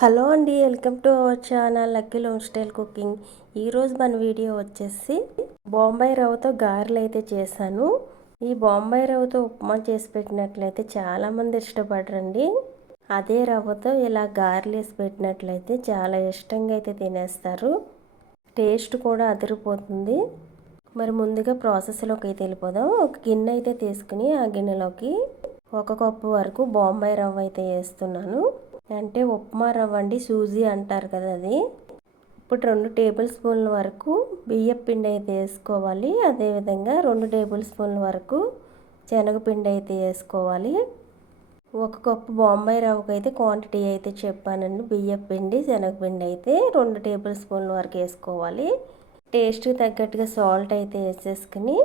Hello అండి, welcome to our channel lucky home style cooking. ఈరోజు మన వీడియో వచ్చేసి బొంబాయి రవ్వతో గారెలు అయితే చేశాను. ఈ బొంబాయి రవ్వతో ఉప్మా చేసి పెట్టినట్లయితే చాలామంది ఇష్టపడరండి. అదే రవ్వతో ఇలా గారెలు వేసి పెట్టినట్లయితే చాలా ఇష్టంగా అయితే తినేస్తారు. టేస్ట్ కూడా అదిరిపోతుంది. మరి ముందుగా ప్రాసెస్లోకి అయితే వెళ్ళిపోదాం. ఒక గిన్నె అయితే తీసుకుని ఆ గిన్నెలోకి 1 కప్పు వరకు బొంబాయి రవ్వ అయితే వేస్తున్నాను. అంటే ఉప్మా రవ్వ అండి, సూజీ అంటారు కదా అది. ఇప్పుడు 2 టేబుల్ స్పూన్ల వరకు బియ్యం పిండి అయితే వేసుకోవాలి. అదేవిధంగా 2 టేబుల్ స్పూన్ల వరకు శనగపిండి అయితే వేసుకోవాలి. 1 కప్పు బొంబాయి రవ్వకి అయితే క్వాంటిటీ అయితే చెప్పానండి. బియ్యం పిండి శనగపిండి అయితే 2 టేబుల్ స్పూన్ల వరకు వేసుకోవాలి. టేస్ట్కి తగ్గట్టుగా సాల్ట్ అయితే వేసేసుకుని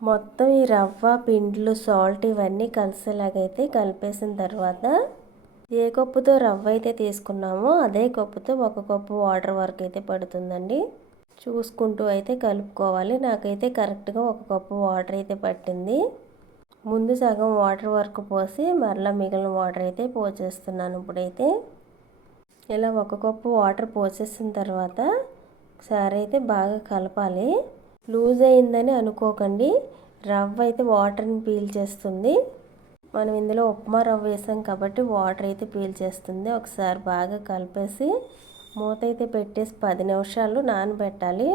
మొత్తం ఈ రవ్వ పిండిలు సాల్ట్ ఇవన్నీ కలిసేలాగైతే కలిపేసిన తర్వాత ఏ కప్పుతో రవ్వ అయితే తీసుకున్నామో అదే కప్పుతో 1 కప్పు వాటర్ వరకు అయితే పడుతుందండి. చూసుకుంటూ అయితే కలుపుకోవాలి. నాకైతే కరెక్ట్గా 1 కప్పు వాటర్ అయితే పట్టింది. ముందు సగం వాటర్ వరకు పోసి మరలా మిగిలిన వాటర్ అయితే పోసేస్తున్నాను. ఇప్పుడైతే ఇలా 1 కప్పు వాటర్ పోసేసిన తర్వాత ఒకసారి అయితే బాగా కలపాలి. లూజ్ అయిందని అనుకోకండి, రవ్వ అయితే వాటర్ని పీల్చేస్తుంది. మనం ఇందులో ఉప్మా రవ్వ వేసాం కాబట్టి వాటర్ అయితే పీల్చేస్తుంది. ఒకసారి బాగా కలిపేసి మూత అయితే పెట్టేసి 10 నిమిషాలు నానబెట్టాలి.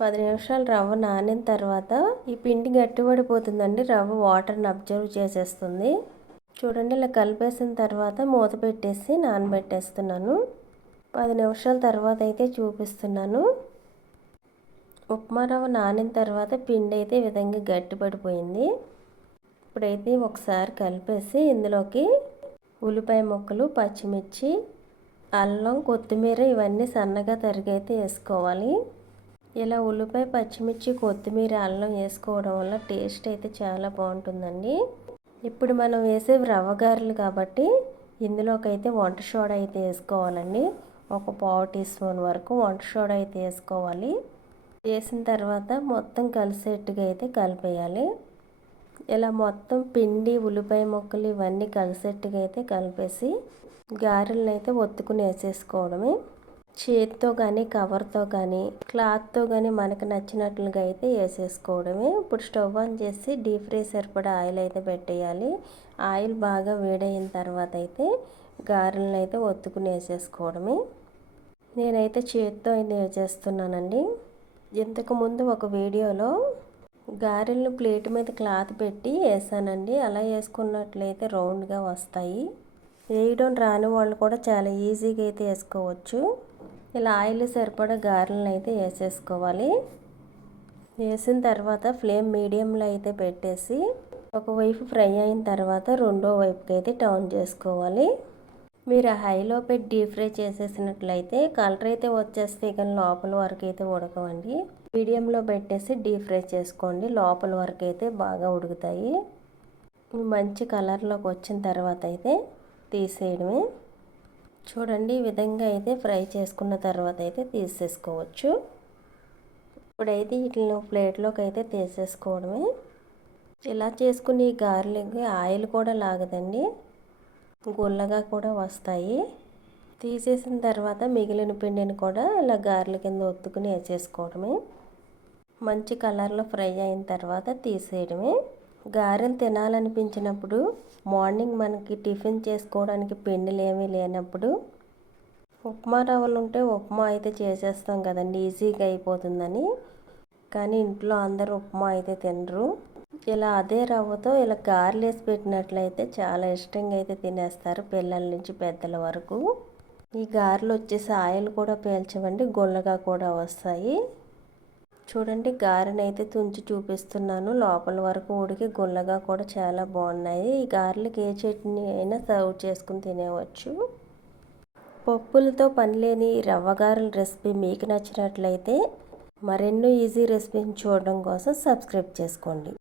10 నిమిషాలు రవ్వ నానిన తర్వాత ఈ పిండి గట్టిపడిపోతుందండి. రవ్వ వాటర్ని అబ్జర్వ్ చేసేస్తుంది. చూడండి, ఇలా కలిపేసిన తర్వాత మూత పెట్టేసి నానబెట్టేస్తున్నాను. 10 నిమిషాల తర్వాత అయితే చూపిస్తున్నాను. ఉప్మా రవ్వ నానిన తర్వాత పిండి అయితే ఈ విధంగా గట్టిపడిపోయింది. ఇప్పుడైతే ఒకసారి కలిపేసి ఇందులోకి ఉల్లిపాయ ముక్కలు, పచ్చిమిర్చి, అల్లం, కొత్తిమీర ఇవన్నీ సన్నగా తరిగి అయితే వేసుకోవాలి. ఇలా ఉల్లిపాయ, పచ్చిమిర్చి, కొత్తిమీర, అల్లం వేసుకోవడం వల్ల టేస్ట్ అయితే చాలా బాగుంటుందండి. ఇప్పుడు మనం వేసే రవ్వ గారెలు కాబట్టి ఇందులోకి అయితే వంట సోడా అయితే వేసుకోవాలండి. 1 పావు టీ స్పూన్ వరకు వంట సోడా అయితే వేసుకోవాలి. వేసిన తర్వాత మొత్తం కలిసేట్టుగా అయితే కలిపేయాలి. ఇలా మొత్తం పిండి, ఉల్లిపాయ ముక్కలు ఇవన్నీ కలిసేట్టుగా అయితే కలిపేసి గారెలను అయితే ఒత్తుకుని వేసేసుకోవడమే. చేతితో కానీ, కవర్తో కానీ, క్లాత్తో కానీ మనకు నచ్చినట్లుగా అయితే వేసేసుకోవడమే. ఇప్పుడు స్టవ్ ఆన్ చేసి డీప్ ఫ్రై సరిపడా ఆయిల్ అయితే పెట్టేయాలి. ఆయిల్ బాగా వేడైన తర్వాత అయితే గారెలను అయితే ఒత్తుకుని వేసేసుకోవడమే. నేనైతే చేతితో అయితే వేసేస్తున్నానండి. ఇంతకుముందు ఒక వీడియోలో గారెలను ప్లేట్ మీద క్లాత్ పెట్టి వేసానండి. అలా వేసుకున్నట్లయితే రౌండ్గా వస్తాయి. వేయడం రాని వాళ్ళు కూడా చాలా ఈజీగా అయితే వేసుకోవచ్చు. ఇలా ఆయిల్ సరిపడా గారెలను అయితే వేసేసుకోవాలి. వేసిన తర్వాత ఫ్లేమ్ మీడియంలో అయితే పెట్టేసి ఒకవైపు ఫ్రై అయిన తర్వాత రెండో వైపుకి అయితే టర్న్ చేసుకోవాలి. మీరు హైలో పెట్టి డీప్ ఫ్రై చేసేసినట్లయితే కలర్ అయితే వచ్చేస్తే కానీ లోపల వరకు అయితే ఉడకవండి. మీడియంలో పెట్టేసి డీప్ ఫ్రై చేసుకోండి, లోపల వరకు అయితే బాగా ఉడుకుతాయి. మంచి కలర్లోకి వచ్చిన తర్వాత అయితే తీసేయడమే. చూడండి, ఈ విధంగా అయితే ఫ్రై చేసుకున్న తర్వాత అయితే తీసేసుకోవచ్చు. ఇప్పుడైతే వీటిని ప్లేట్లోకి అయితే తీసేసుకోవడమే. ఇలా చేసుకుని ఈ గారెలకి ఆయిల్ కూడా లాగదండి, గుల్లగా కూడా వస్తాయి. తీసేసిన తర్వాత మిగిలిన పిండిని కూడా ఇలా గారెల కింద ఒత్తుకుని వేసేసుకోవడమే. మంచి కలర్లో ఫ్రై అయిన తర్వాత తీసేయడమే. గారెలు తినాలనిపించినప్పుడు మార్నింగ్ మనకి టిఫిన్ చేసుకోవడానికి పిండిలు ఏమీ లేనప్పుడు ఉప్మా రవ్వలు ఉంటే ఉప్మా అయితే చేసేస్తాం కదండి, ఈజీగా అయిపోతుందని. కానీ ఇంట్లో అందరూ ఉప్మా అయితే తినరు. ఇలా అదే రవ్వతో ఇలా గారెలు వేసి పెట్టినట్లయితే చాలా ఇష్టంగా అయితే తినేస్తారు, పిల్లల నుంచి పెద్దల వరకు. ఈ గారెలు వచ్చేసి ఆయిల్ కూడా పీల్చవండి, గుల్లగా కూడా వస్తాయి. చూడండి, గారెని అయితే తుంచి చూపిస్తున్నాను. లోపల వరకు ఉడికి గుల్లగా కూడా చాలా బాగున్నాయి. ఈ గారెలకి ఏ చట్నీ అయినా సర్వ్ చేసుకుని తినేవచ్చు. పప్పులతో పని లేని రవ్వ గారెల రెసిపీ మీకు నచ్చినట్లయితే మరెన్నో ఈజీ రెసిపీని చూడడం కోసం సబ్స్క్రైబ్ చేసుకోండి.